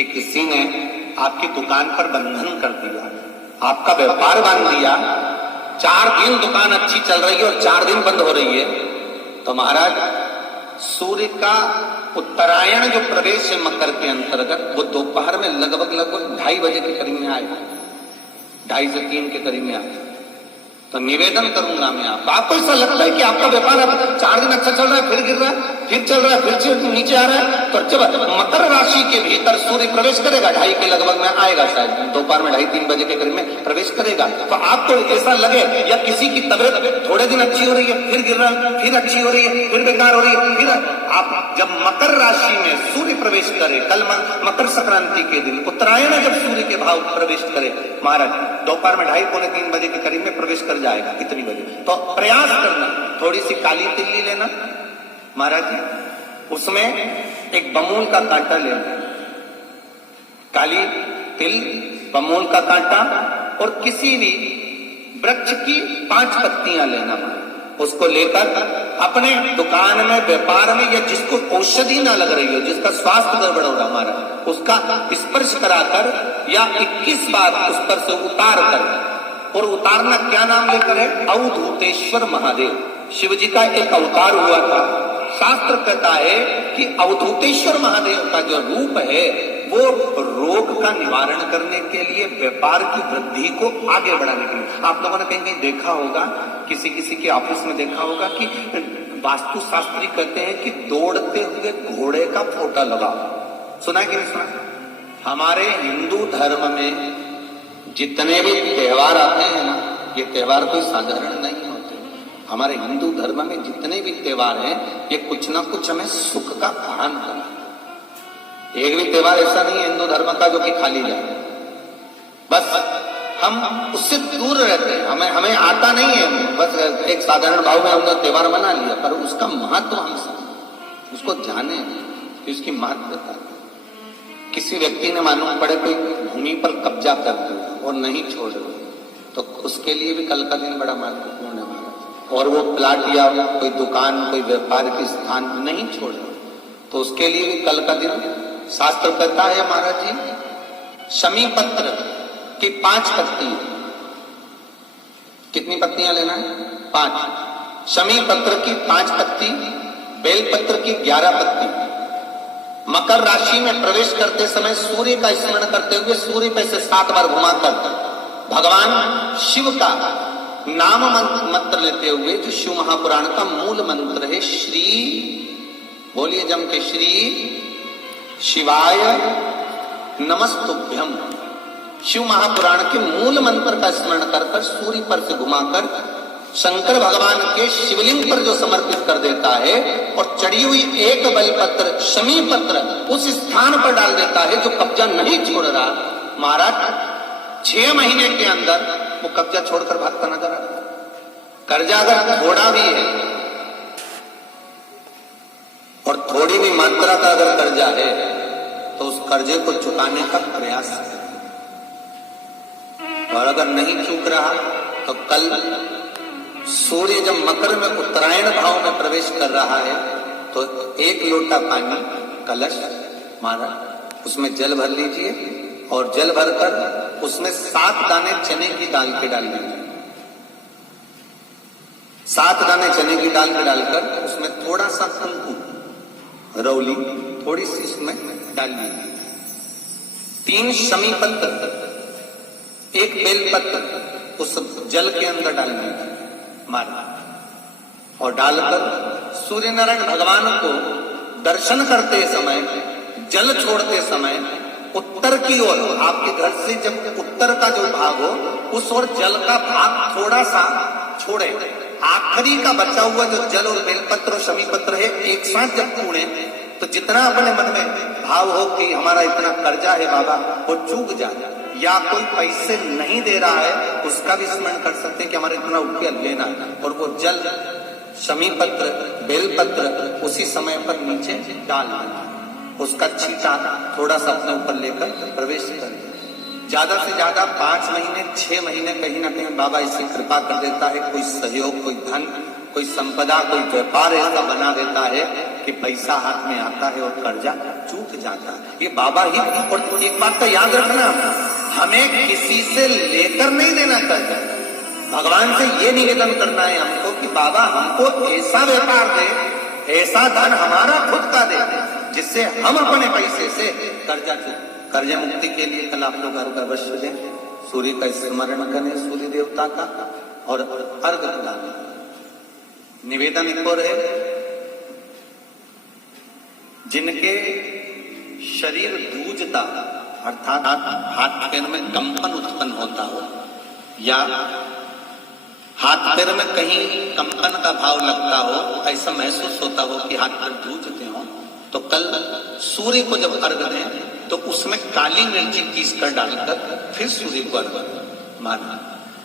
कि किसी ने आपकी दुकान पर बंधन कर दिया, आपका व्यापार बांध दिया, 4 दिन दुकान अच्छी चल रही है और 4 दिन बंद हो रही है, तो महाराज सूर्य का उत्तरायण जो प्रवेश है मकर के अंतर्गत, वो दोपहर में लगभग 2:30 बजे के करीब में आएगा, 2:30 से 3 के करीब में आएगा। तो निवेदन करूंगा मैं आपको ऐसा लगता है कि आपका व्यापार 4 दिन अच्छा चल रहा है, फिर गिर रहा है, फिर चल रहा है, फिर नीचे आ रहा है, तो जब मकर राशि के भीतर सूर्य प्रवेश करेगा 2:30 के लगभग में आएगा, शायद दोपहर में 2:30-3 बजे के करीब में प्रवेश करेगा, तो आपको ऐसा लगे या किसी की तबियत थोड़े दिन अच्छी हो रही है, फिर गिर रहा है, फिर अच्छी हो रही है, फिर बेकार हो रही है, फिर आप जब मकर राशि में सूर्य प्रवेश करे, कल मकर संक्रांति के दिन उत्तरायण जब सूर्य के भाव प्रवेश करे महाराज, दोपहर में 2:30-3 बजे के करीब में प्रवेश कर जाएगा, कितनी बजे, तो प्रयास करना थोड़ी सी काली तिल्ली लेना महाराज जी, उसमें एक बमूल का कांटा लेना, काली तिल, बमूल का कांटा और किसी भी वृक्ष की 5 पत्तियां लेना, उसको लेकर अपने दुकान में, व्यापार में, या जिसको औषधि ना लग रही हो, जिसका स्वास्थ्य गड़बड़ हो रहा हमारा, उसका स्पर्श कराकर या 21 बार उस पर से उतार कर, और उतारना क्या नाम लेकर है, अवधूतेश्वर महादेव, शिव जी का एक अवतार हुआ था। शास्त्र कहता है कि अवधूतेश्वर महादेव का जो रूप है वो रोग का निवारण करने के लिए, व्यापार की वृद्धि को आगे बढ़ाने के लिए। आप लोगों ने कहीं कहीं देखा होगा, किसी किसी के ऑफिस में देखा होगा कि वास्तु शास्त्री कहते हैं कि दौड़ते हुए घोड़े का फोटो लगाओ, सुना कि नहीं सुना? हमारे हिंदू धर्म में जितने भी त्योहार आते हैं ना, ये त्योहार कोई साधारण नहीं होते। हमारे हिंदू धर्म में जितने भी त्योहार हैं, ये कुछ ना कुछ हमें सुख का भान कराते। एक भी त्योहार ऐसा नहीं है हिंदू धर्म का जो कि खाली जाए, बस हम उससे दूर रहते हैं, हमें आता नहीं है, बस एक साधारण भाव में हमने त्योहार मना लिया, पर उसका महत्व हम समझें, उसको जाने, उसकी महत्वता। किसी व्यक्ति ने मालूम पड़े कोई भूमि पर कब्जा कर दिया और नहीं छोड़ रहे, तो उसके लिए भी कल का दिन बड़ा महत्वपूर्ण है महाराज, और वो प्लाट या कोई दुकान, कोई व्यापार की स्थान नहीं छोड़ रहे, तो उसके लिए भी कल का दिन शास्त्र कहता है महाराज जी, शमी पत्र की 5 पत्ती, कितनी पत्तियां लेना है? 5। शमी पत्र की 5 पत्ती, बेल पत्र की 11 पत्ती। मकर राशि में प्रवेश करते समय सूर्य का स्मरण करते हुए सूर्य पे से 7 बार घुमाकर भगवान शिव का नाम मंत्र लेते हुए, जो शिव महापुराण का मूल मंत्र है, श्री, बोलिए जम के, श्री शिवाय नमस्तुभ्यम, शिव महापुराण के मूल मंत्र का स्मरण कर सूर्य पर से घुमाकर शंकर भगवान के शिवलिंग पर जो समर्पित कर देता है, और चढ़ी हुई एक बेलपत्र, शमी पत्र उस स्थान पर डाल देता है जो कब्जा नहीं छोड़ रहा महाराज, 6 महीने के अंदर वो कब्जा छोड़कर भागता नजर आता है। कर्जा अगर थोड़ा भी है और थोड़ी भी मात्रा का अगर कर्जा है, तो उस कर्जे को चुकाने का प्रयास है, और अगर नहीं चूक रहा तो कल सूर्य जब मकर में उत्तरायण भाव में प्रवेश कर रहा है, तो 1 लोटा पानी, कलश मारा, उसमें जल भर लीजिए, और जल भरकर उसमें 7 दाने चने की दाल के डाल दीजिए, 7 दाने चने की दाल के डालकर उसमें थोड़ा सा कुमकुम, रौली थोड़ी सी उसमें डाल लीजिए, 3 शमी पत्र, 1 बेल पत्र उस जल के अंदर डाल दीजिए मारा, और डालकर सूर्य नारायण भगवान को दर्शन करते समय, जल छोड़ते समय उत्तर की ओर, आपके घर से जब उत्तर का जो भाग हो उस ओर जल का भाग थोड़ा सा छोड़े, आखिरी का बचा हुआ जो जल और बेलपत्र और शमी पत्र है एक साथ जब पूरे, तो जितना अपने मन में भाव हो कि हमारा इतना कर्जा है बाबा, वो चूक जाए, या कोई पैसे नहीं दे रहा है उसका भी स्मरण कर सकते हैं कि हमारे इतना रुपया लेना है, और वो जल, शमी पत्र, बेलपत्र उसी समय पर नीचे डाल देना, उसका छींटा थोड़ा सा अपने ऊपर लेकर प्रवेश कर, ज्यादा से ज्यादा 5 महीने 6 महीने कहीं ना कहीं बाबा इससे कृपा कर देता है, कोई सहयोग, कोई धन कोई संपदा, कोई व्यापार ऐसा बना देता है कि पैसा हाथ में आता है और कर्जा चूक जाता है। ये बाबा ही। और एक बात का याद रखना, हमें किसी से लेकर नहीं देना कर्जा, भगवान से ये निवेदन करना है हमको कि बाबा हमको ऐसा व्यापार दे, ऐसा धन हमारा खुद का दे, जिससे हम अपने पैसे से कर्जा कर्जा मुक्ति के लिए कल आप लोग अर्घ अवश्य दें, सूर्य का स्मरण करें, सूर्य देवता का, और अर्घ प्रदान। निवेदन एक और है, जिनके शरीर धूजता अर्थात हाथ पैर में कंपन उत्पन्न होता हो, या हाथ पैर में कहीं कंपन का भाव लगता हो, ऐसा महसूस होता हो कि हाथ पैर धूजते हो, तो कल सूर्य को जब अर्घ दें तो उसमें काली मिर्ची पीस कर डालकर फिर सूर्य को अर्घ मारना।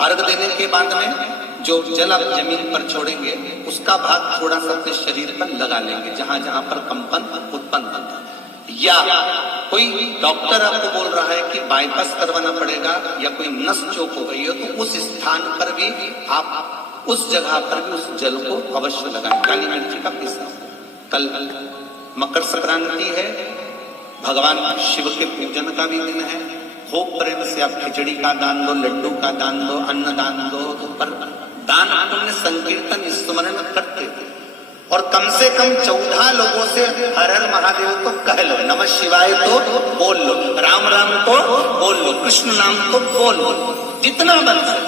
अर्घ देने के बाद में जो जल आप जमीन पर छोड़ेंगे उसका भाग थोड़ा सा अपने शरीर पर लगा लेंगे, जहां जहां पर कंपन उत्पन्न होता है। या कोई डॉक्टर आपको बोल रहा है कि बाईपास करवाना पड़ेगा या कोई नस चोक हो गई हो, तो उस स्थान पर भी आप उस जगह पर भी उस जल को अवश्य लगाएं, काली मिर्ची का पीसा। कल मकर संक्रांति है, भगवान शिव के पूजन का भी दिन है। खूब प्रेम से आप खिचड़ी का दान दो, लड्डू का दान दो, अन्न दान दो, तो पर दान पुण्य संकीर्तन स्मरण करते थे। और कम से कम 14 लोगों से हर हर महादेव तो कह लो, नमः शिवाय तो बोल लो, राम राम को बोल लो, कृष्ण नाम को बोल लो, जितना बन सके।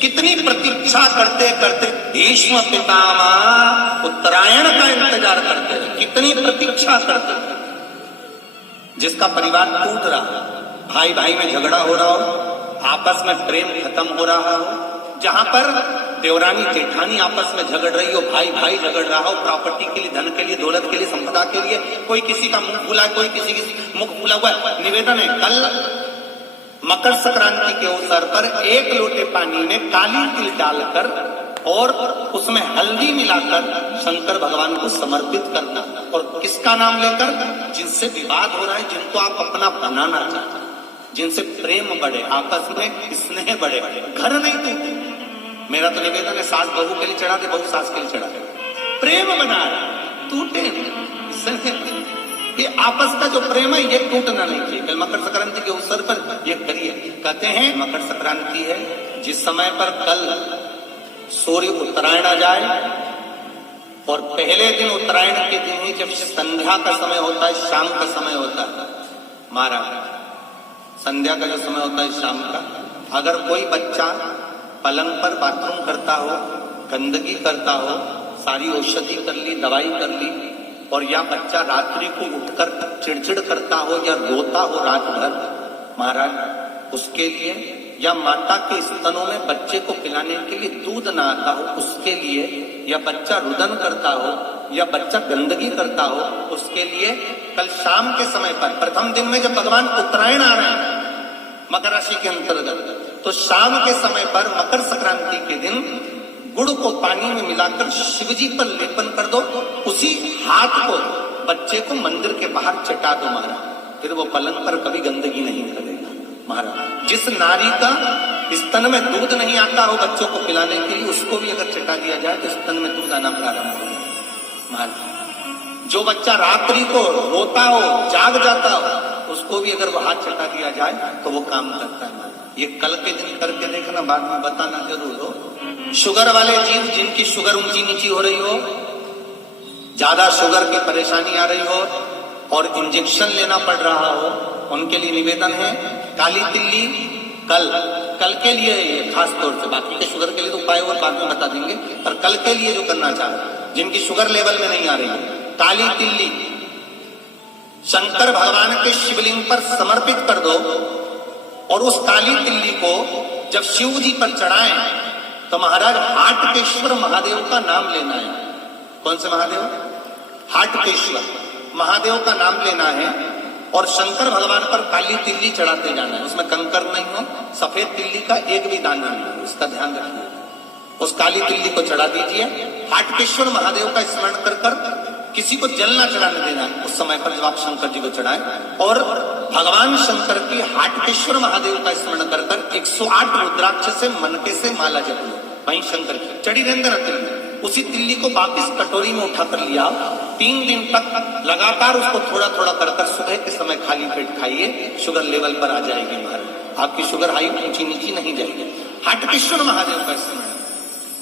कितनी प्रतीक्षा करते करते भीष्म पितामह उत्तरायण का इंतजार करते हैं, कितनी प्रतीक्षा करते हैं। जिसका परिवार टूट रहा, भाई भाई में झगड़ा हो रहा हो, आपस में प्रेम खत्म हो रहा हो, जहां पर देवरानी जेठानी आपस में झगड़ रही हो, भाई भाई झगड़ रहा हो, प्रॉपर्टी के लिए, धन के लिए, दौलत के लिए, संपदा के लिए, कोई किसी का मुंह खुला, कोई किसी की मुख खुला हुआ है। निवेदन है, कल मकर संक्रांति के अवसर पर 1 लोटे पानी में काली तिल डालकर और उसमें हल्दी मिलाकर शंकर भगवान को समर्पित करना, और किसका नाम लेकर? जिनसे विवाद हो रहा है, जिनको आप अपना बनाना चाहते हैं, जिनसे प्रेम बढ़े, आपस में स्नेह बढ़े, घर नहीं टूटे। मेरा तो निवेदन है, सास बहू के लिए चढ़ा दे, बहू सास के लिए चढ़ा दे, प्रेम बना टूटे नहीं। ये आपस का जो प्रेम है ये टूटना नहीं चाहिए। कल मकर संक्रांति के अवसर पर ये करिए। कहते हैं मकर संक्रांति है, जिस समय पर कल सूर्य उत्तरायण आ जाए, और पहले दिन उत्तरायण के दिन ही जब संध्या का समय होता है, शाम का समय होता है, महाराज संध्या का जो समय होता है शाम का, अगर कोई बच्चा पलंग पर बाथरूम करता हो, गंदगी करता हो, सारी औषधि कर ली, दवाई कर ली, और या बच्चा रात्रि को उठकर चिड़चिड़ करता हो या रोता हो रात भर, महाराज उसके लिए, या माता के स्तनों में बच्चे को पिलाने के लिए दूध ना आता हो उसके लिए, या बच्चा रुदन करता हो, या बच्चा गंदगी करता हो उसके लिए, कल शाम के समय पर, प्रथम दिन में जब भगवान उत्तरायण आ रहे हैं मकर राशि के अंतर्गत, तो शाम के समय पर मकर संक्रांति के दिन गुड़ को पानी में मिलाकर शिव जी पर लेपन कर दो, उसी हाथ को बच्चे को मंदिर के बाहर चटा दो महाराज, फिर वो पलंग पर कभी गंदगी नहीं करेगा महाराज। जिस नारी का स्तन में दूध नहीं आता हो बच्चों को पिलाने के लिए, उसको भी अगर चटा दिया जाए तो स्तन में दूध आना प्रारंभ होगा महाराज। जो बच्चा रात्रि को रोता हो, जाग जाता हो, उसको भी अगर वो हाथ चटा दिया जाए तो वो काम करता है। ये कल के दिन करके देखना, बाद में बताना जरूर हो। शुगर वाले जीव जिनकी शुगर ऊंची नीची हो रही हो, ज्यादा शुगर की परेशानी आ रही हो और इंजेक्शन लेना पड़ रहा हो, उनके लिए निवेदन है, काली तिल्ली कल के लिए ये खास तौर से, बाकी के शुगर के लिए तो उपाय और बाद में बता देंगे, पर कल के लिए जो करना चाह रहे, जिनकी शुगर लेवल में नहीं आ रही है, काली तिल्ली शंकर भगवान के शिवलिंग पर समर्पित कर दो, और उस काली तिल्ली को जब शिव जी पर चढ़ाएं तो महाराज हाटकेश्वर महादेव का नाम लेना है। कौन से महादेव? हाटकेश्वर महादेव का नाम लेना है, और शंकर भगवान पर काली तिल्ली चढ़ाते जाना है। उसमें कंकर नहीं हो, सफेद तिल्ली का एक भी दाना नहीं हो, उसका ध्यान रखिए। उस काली तिल्ली को चढ़ा दीजिए, हाटकेश्वर महादेव का स्मरण कर कर, किसी को जल ना चढ़ाने देना उस समय पर जब आप शंकर जी को चढ़ाएं, और भगवान शंकर की हाटकेश्वर महादेव का स्मरण कर कर 108 रुद्राक्ष से मनके से माला जपिए। वहीं शंकर की चढ़ी रहने देना तिल्ली, उसी तिल्ली को वापिस कटोरी में उठा कर लिया। 3 दिन तक लगातार उसको थोड़ा थोड़ा कर सुबह के समय खाली पेट खाइए, शुगर लेवल पर आ जाएगी महाराज, आपकी शुगर हाई ऊंची नीची नहीं जाएगी। हटकेश्वर महादेव का स्मरण